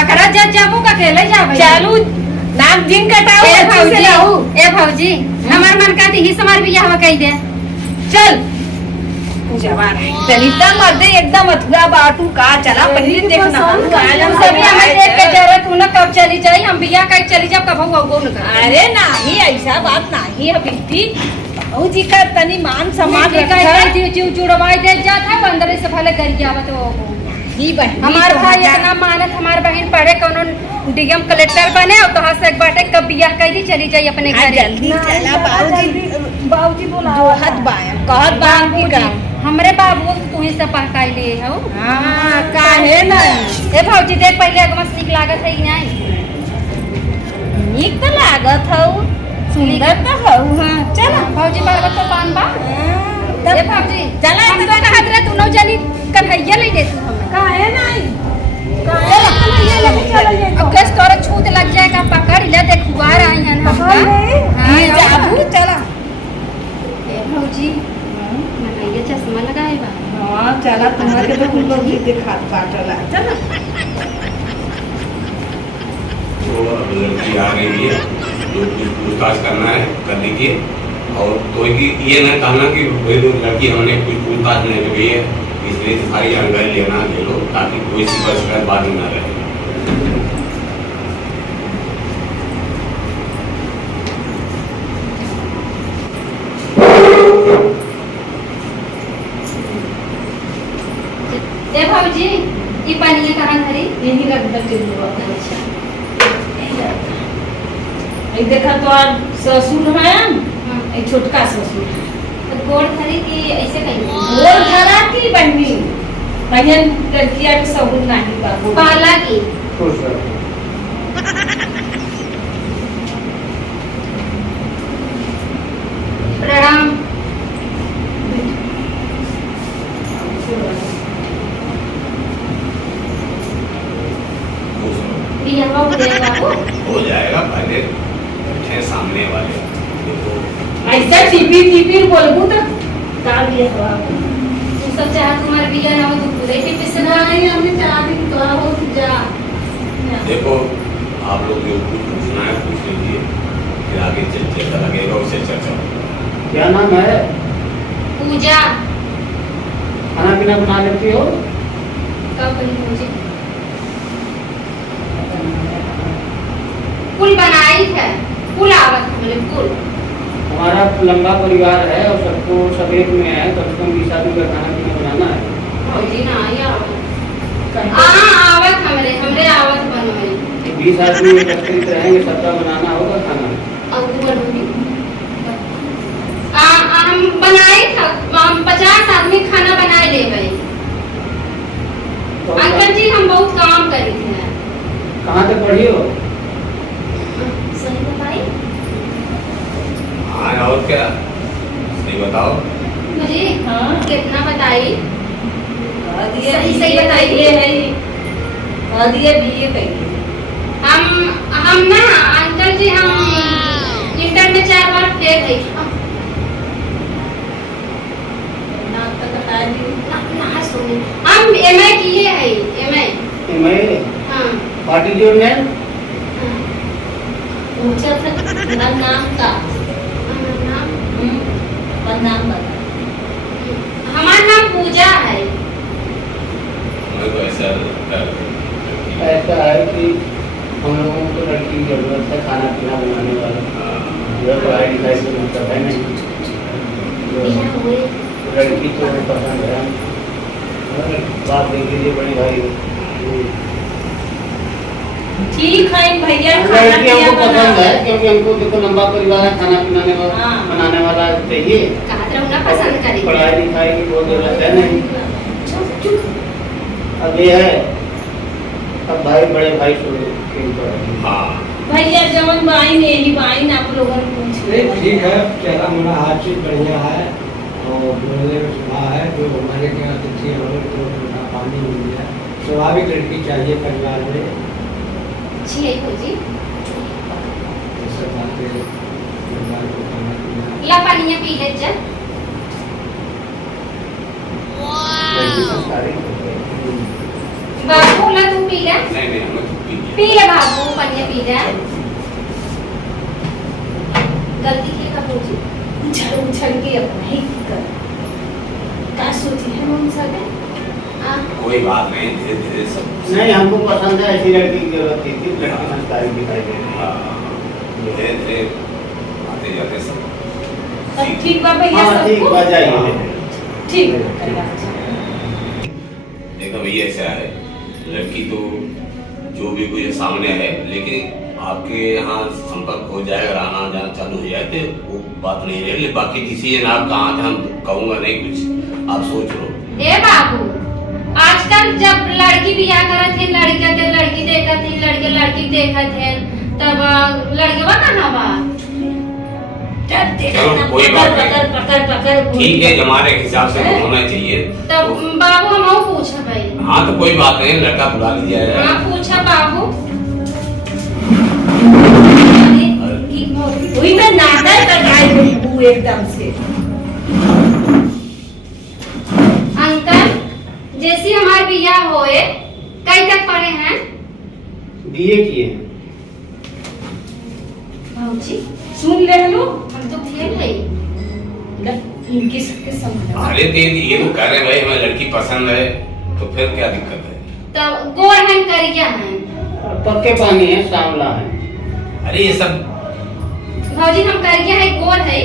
पकड़ा जा जाबू का खेले जा भाई चालू नाम दिन कटाओ ए अच्छे से रहू। भौजी ए भौजी हमार मन का ही समार भी हवा कह दे चल जवान तनिता मर्दे एकदम अथुरा बाटू का चला पहले देखना हम सभी हमें देख के जरूरत तू ना कब चली जाई हम बिया का चली जा कब हो न कर अरे नहीं ऐसा बात नहीं है बिल्टी जी का तनी मान सम्मान का जीव जुड़वाई दे जात है अंदर से भले कर के आवत हो ही बहन हमार भाई इतना मानत हमार बहन पढ़े कोनो डीएम कलेक्टर बने और तो से एक बाटे कब बिया कर दी चली जाई अपने घर जल्दी चला बाबूजी बोला जो हद बाय कहत बाम की काम हमरे बाबू तू ही से पहकाई लिए हो हां काहे नहीं ए भौजी देख पहले एकदम ठीक लागत है कि नहीं नीक तो लागत हौ सुंदर तो हौ हां चल भौजी बार तो पान बा ए भौजी चला हम तो कहत रहे तू नौ जनी कन्हैया ले दे तू हमें काहे नहीं अब गैस तोरा छूत लग जाएगा पकड़ ले देख हुआर आई हन हमका हां जाबू चला ए भौजी ये चश्मा लगाए बा हां चला तुम्हारे तो कुल लोग दिखात काटला चला तो अब लड़की आ गई है जो कुछ पूछताछ करना है कर लीजिए और तो ये ना कहना कि भाई लोग लड़की हमने कुछ पूछताछ नहीं की है इसलिए सारी जानकारी लेना ले लो ताकि कोई सी शिकायत बाद में ना रहे। ए भौजी ई पानी कहां धरी यही रख दे टिल्लू अच्छा एक देखा तो आज ससुर है एक छोटका ससुर तो गोड़ धरी कि ऐसे कहीं गोल धरा की बन्नी भैयन लड़किया के सबूत नहीं बाबू पाला की प्रणाम हो जाएगा पहले बैठे सामने वाले देखो ऐसा टीपी बोलबू तो का भी हवा तू सब चाह तुम्हारे बिया ना हो तो पूरे टिप से ना नहीं हमने चाह दी तो हो जा देखो आप लोग जो कुछ पूछना है पूछ लीजिए फिर आगे चलता लगेगा उसे चर्चा। क्या नाम है? पूजा खाना पीना बना लेती हो? कब बनी मुझे पुल बनाई है पुल आवत हमने पुल हमारा लंबा परिवार है और सबको सब एक में है कम से कम 20 आदमी का खाना पीना बनाना है। भौजी ना आई आवत आवत हमरे आवत बनवाई 20 आदमी एकत्रित रहेंगे सबका बनाना होगा खाना और तू बनूंगी हम बनाए हम 50 आदमी खाना बनाए ले भाई तो अंकल जी हम बहुत काम करी थे कहाँ तक पढ़ी हो? सही बताई हाँ और क्या सही बताओ मुझे हाँ कितना बताई सही सही बताइए। ये है दिए बीए कहिए हम ना अंकल जी हम इंटर में 4 बार फेल गई नाम तक बता दी ना सुनी हम एमए किए हैं एमए मैं हां पार्टी जो में पूछा था मेरा नाम का नाम नाम बता हमारा नाम पूजा है हमें तो ऐसा लगता है ऐसा है कि हम लोगों को लड़की की जरूरत है खाना पीना बनाने वाला जो पढ़ाई लिखाई से मतलब है नहीं बिना हुए लड़की तो पसंद है बाप के लिए बड़ी भाई ठीक है भैया लड़की हमको पसंद है क्योंकि हमको देखो लंबा परिवार है खाना पीने वाला हाँ। बनाने वाला चाहिए कहा था ना पसंद करी पढ़ाई लिखाई की बहुत जरूरत है नहीं अब ये है अब भाई बड़े भाई के ऊपर है। हाँ भैया जवन बाइन यही बाइन आप लोगों ने पूछ नहीं ठीक है चेहरा मेरा हर चीज़ बढ़िया है और बोलने में सुबह है जो हमारे के अतिथि हमारे को ठंडा पानी मिल गया स्वाभाविक लड़की चाहिए परिवार में अच्छी है भौजी ये सब बातें परिवार को खाना पीना ला पानी पी ले जा लड़की संस्कारी होती है। बाबू ला तू पी ले। नहीं नहीं हमें तो पी लिया। पी ले बाबू, पन्ने पी ले। गलती की का पूछी उछल के अपना ही कर का सोची है हम सब कोई बात नहीं, धीरे धीरे सब। नहीं हमको पसंद है, ऐसी लड़की की जरूरत थी, लड़की संस्कारी दिखाई दे रही है। धीरे धीरे आते जाते सब। सब ठीक बा भैया हाँ ठीक सब बा जाइए। ठीक है। देखो भैया ऐसा है, लड़की तो जो भी कोई सामने है, लेकिन आपके यहाँ संपर्क हो जाए और आना जाना चालू हो जाए तो वो बात नहीं रही। बाकी डिसीजन आप कहाँ थे हम कहूँगा नहीं, कुछ आप सोच लो। ए बाबू, आजकल जब लड़की बियाह करत थे, लड़का के लड़की देखत थे, लड़के लड़की देखत थे, तब लड़केवा कहाँ बा? चलो कोई बात नहीं, ठीक है, हमारे हिसाब से होना चाहिए। तब बाबू हम पूछा भाई। हाँ तो कोई बात नहीं, लड़का बुला लीजिए। हाँ पूछा बाबू। वही में नाटक लगाई हुई एकदम से। अंकल, जैसी हमारे बियाह होए, कई तक पढ़े हैं? बीए किए हैं। भाऊजी सुन ले लो, हम तो फेल है। इनकी सबके समझ अरे दीदी ये तो कह रहे भाई हमें लड़की पसंद है, तो फिर क्या दिक्कत है? तब गोर हैं करिया हैं। पक्के पानी है, सांवला है। अरे ये सब भौजी हम करिया है, गोर है।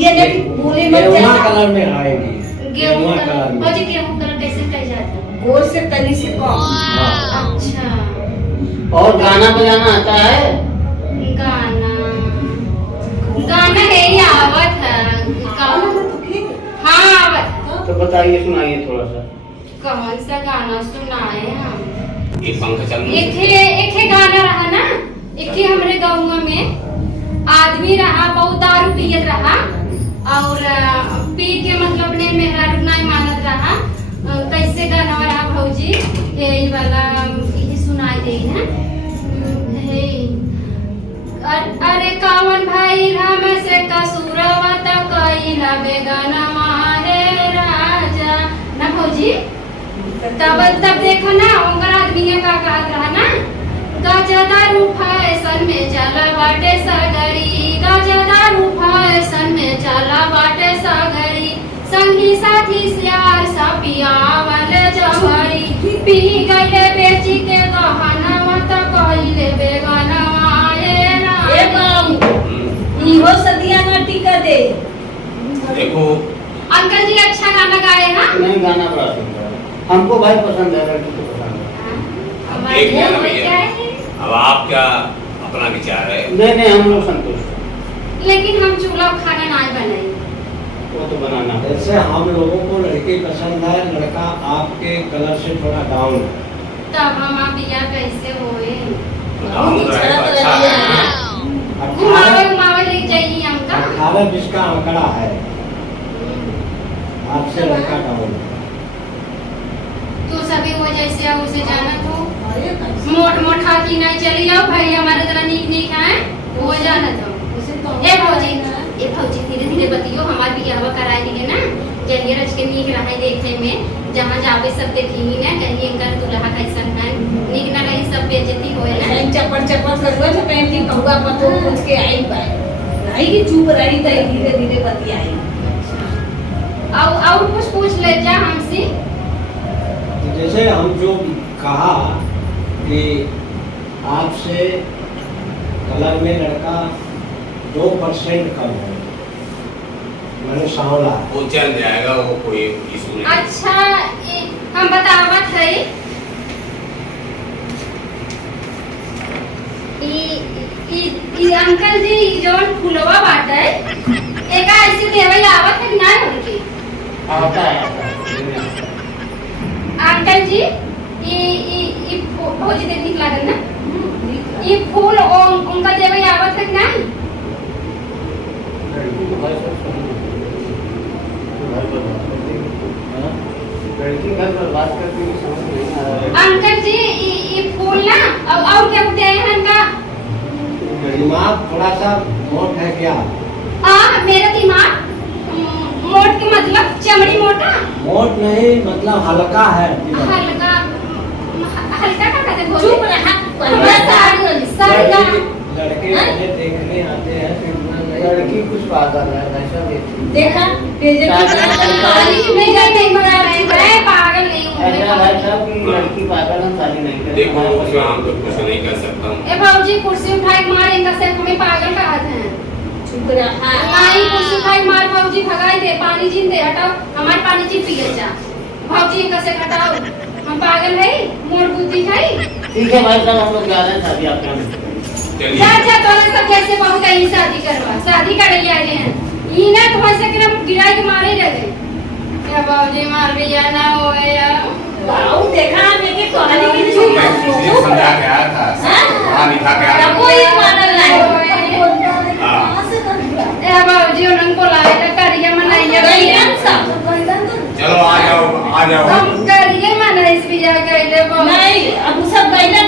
ये लेकिन बोले मत गेरुआ जाना। कलर में आएगी। गेहूं कलर कलर। में। भौजी गेहूं कलर कैसे कह जाता है? गोल से तनी से कम। अच्छा, और गाना बजाना आता है? गाना गाना नहीं आवत है। हाँ आवत। तो बताइए, सुनाइए थोड़ा सा। कौन सा गाना सुनाए हम? ये पंखा चल एक गाना रहा ना, एक हमरे गाँव में आदमी रहा, बहुत दारू पियत रहा और पी के मतलब ने मेहरारू नहीं मानत रहा। कैसे गाना रहा भौजी? यही वाला यही सुनाई दे है। अरे कौन भाई राम से कसूरवा तो कइला बेगाना मारे राजा ना भौजी। तब देखो ना ओंगर आदमी ने का कहत रहा ना, गजदारू फैशन में चला बाटे सगरी, गजदारू फैशन में चला बाटे सगरी, संगी साथी सियार सा पियावल जवरी, पी गईले बेची के गहना मत कइले बेगाना ए बाबू इहो सदिया ना टिका दे। देखो अंकल जी अच्छा गाना गाए ना? नहीं, गाना बड़ा सुंदर है। हमको भाई पसंद है, लड़की को पसंद है। अब देख लिया ना भैया, अब आप क्या अपना विचार है? नहीं नहीं, हम लोग संतुष्ट हैं। लेकिन हम चूल्हा और खाना नहीं बनाई। वो तो बनाना है। जैसे हम लोगों को लड़की पसंद है, लड़का आपके कलर से थोड़ा डाउन है। तब हम बियाह कैसे होए? गाँव में रहे तो अच्छा है ना। घुमावे घुमावे ले जाइए हमका। 18 जिसका आंकड़ा है, आपसे लड़का डाउन है। तू सभी वो जैसे है उसे जानत हो। मोट हाथी नहीं चली जाओ भाई, हमारे तरह नीक है वो जानत हो। ए भौजी धीरे धीरे बतियो, हमार बियाह कराए लिए ना, जहिए रच के नीक रहे देखे में, जहाँ जावे सब देखी ना, कहीं इनकर दुल्हा कैसन है, नीक ना रही सब बेइज्जती होए ना। चप्पल करवा से पहन के कहूगा पतो पूछ के आई बा नहीं कि चुप रही त धीरे धीरे बतियाई। और कुछ पूछ ले जा हमसे। जैसे हम जो कहा कि आपसे कलर में लड़का 2% कम है, मैंने सांवला है। वो चल जाएगा, वो कोई इशू नहीं। अच्छा हम बतावत है ई अंकल जी जोन फुलवा बाटे एका ऐसे देवे आवत है कि ना उनकी? आता है। अंकल जी ई भौजी देख निक लागल ना, ई फूल उनका देवे आवत है कि ना? लड़की को भाई सब समझ लड़की घर पर बात करती हुई समझ नहीं आ रहा है। अंकल जी ई फूल ना और क्या दे हैं इनका? दिमाग थोड़ा सा मोट है क्या? हाँ मेरा दिमाग मोट के मतलब चमड़ी मोटा मोट नहीं मतलब हल्का है हल्का हल्का का कहते भौजी चुप रहा हमरा साड़ी लड़के मुझे देखने आते हैं तो इतना नहीं लड़की कुछ पागल है वैसा देखती है। देखा तेजे नहीं नहीं मैं पागल नहीं हूँ ऐसा भाई साहब की लड़की पागल है शादी नहीं करती। देखो उसमें हम तो कुछ नहीं कर सकता हूँ। ए भौजी कुर्सी उठाई मार इनका से हमें पागल कहते हैं चुप रहा नहीं कुर्सी उठाई मार भौजी भगाई दे पानी जीन दे हटाओ हमारे पानी जी पी जा भौजी इनका से हटाओ हम पागल है मोर बुद्धि है ठीक है भाई साहब हम लोग जा रहे हैं शादी आपके यहाँ में। चलिए जा जा तोरा सब कैसे बहुत ही शादी करवा शादी कर रही है ये ना तो ऐसे कि हम गिरा के मारे रह गए या भौजी मार भी या ना होए या बाऊ देखा मेरे कहने की मैं इसलिए समझा के आया था वहाँ लिखा के आया था। कोई मानल नहीं हाँ। ए भौजी उन को लाए ना करिए मनाइए गईलन सब चलो आ जाओ हम करिए मनाइस भी जा गए नहीं अब सब गईलन